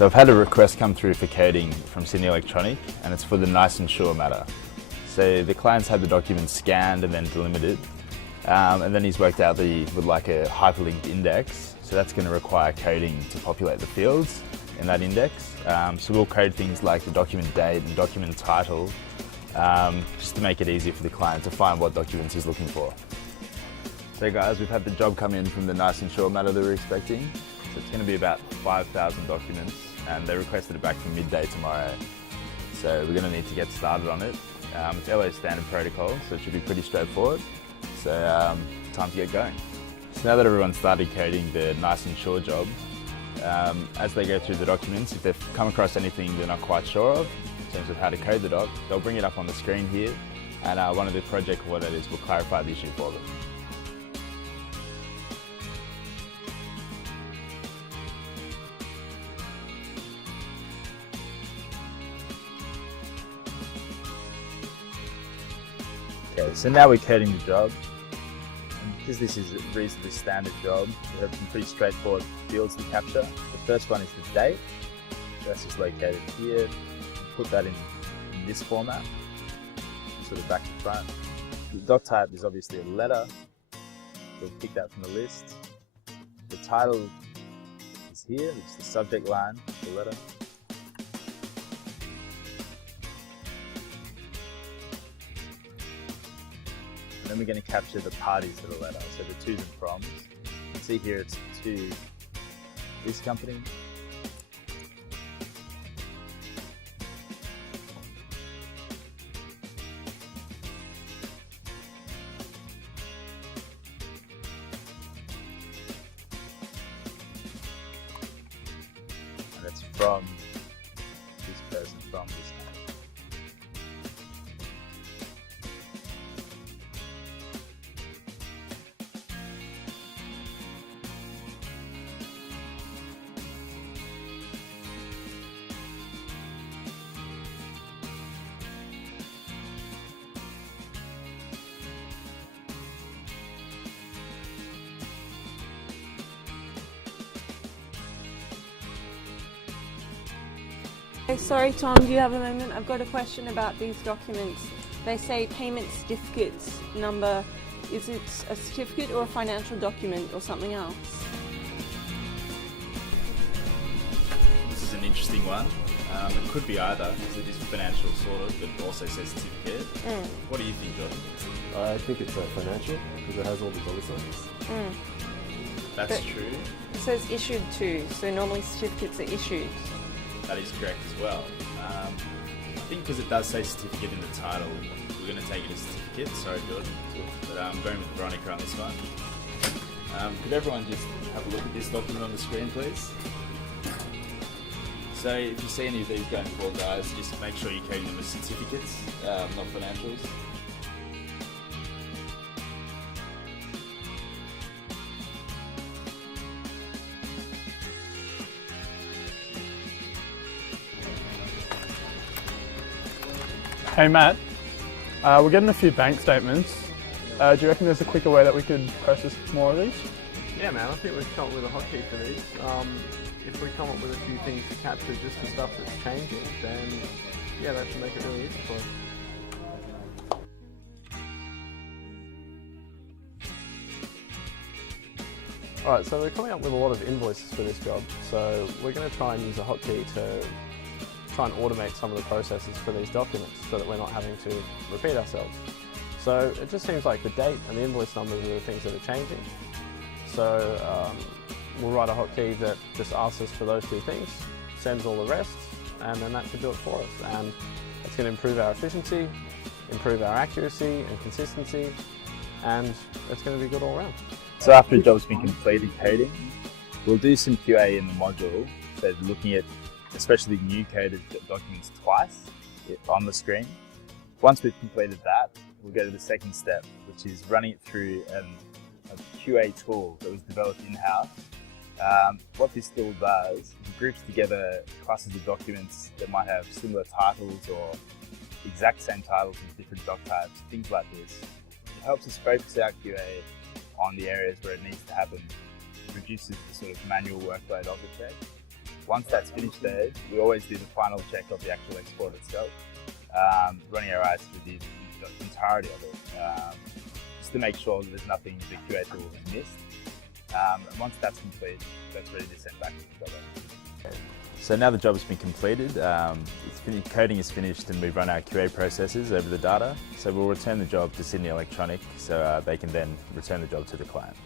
So I've had a request come through for coding from Sydney Electronic, and it's for the Nice and Sure matter. So the client's had the document scanned and then delimited, and then he's worked out that he would like a hyperlinked index. So that's going to require coding to populate the fields in that index. So we'll code things like the document date and document title, just to make it easier for the client to find what documents he's looking for. So guys, we've had the job come in from the Nice and Sure matter that we're expecting. So it's going to be about 5,000 documents, and they requested it back for midday tomorrow. So we're going to need to get started on it. It's LO standard protocol, so it should be pretty straightforward. So time to get going. So now that everyone's started coding the Nice and Sure job, as they go through the documents, if they've come across anything they're not quite sure of in terms of how to code the doc, they'll bring it up on the screen here, and one of the project coordinators will clarify the issue for them. Okay, so now we're coding the job, and because this is a reasonably standard job, we have some pretty straightforward fields to capture. The first one is the date, so that's just located here. We'll put that in this format, sort of back to front. The doc type is obviously a letter, we'll pick that from the list. The title is here, it's the subject line of the letter. Then we're going to capture the parties of the letter, so the to's and froms. You can see here it's to this company. And it's from this person, from this company. Sorry Tom, do you have a moment? I've got a question about these documents. They say payment certificates number. Is it a certificate or a financial document or something else? This is an interesting one. It could be either, because it is financial sort of, but it also says certificate. What do you think, John? I think it's financial, because it has all the dollar signs. That's true. It says issued to, so normally certificates are issued. That is correct as well. I think because it does say certificate in the title, we're going to take it as certificate. Sorry, Jordan. But I'm going with Veronica on this one. Could everyone just have a look at this document on the screen, please? So if you see any of these going forward, guys, just make sure you're coding them as certificates, not financials. Hey Matt, we're getting a few bank statements. Do you reckon there's a quicker way that we could process more of these? Yeah man, I think we've come up with a hotkey for these. If we come up with a few things to capture just the stuff that's changing, then yeah, that should make it really easy for us. Alright, so we're coming up with a lot of invoices for this job, so we're going to try and use a hotkey to try and automate some of the processes for these documents so that we're not having to repeat ourselves. So it just seems like the date and the invoice numbers are the things that are changing. So we'll write a hotkey that just asks us for those two things, sends all the rest, and then that should do it for us. And it's going to improve our efficiency, improve our accuracy and consistency, and it's going to be good all around. So after a job's been completed coding, we'll do some QA in the module, so looking at especially new coded documents twice on the screen. Once we've completed that, we'll go to the second step, which is running it through a QA tool that was developed in-house. What this tool does is it groups together classes of documents that might have similar titles or exact same titles with different doc types, things like this. It helps us focus our QA on the areas where it needs to happen. It reduces the sort of manual workload of the check. Once that's finished there, we always do the final check of the actual export itself, running our eyes through the entirety of it, just to make sure that there's nothing the QA tool missed. And once that's complete, that's ready to send back to the job. So now the job has been completed, coding is finished, and we've run our QA processes over the data. So we'll return the job to Sydney Electronic so they can then return the job to the client.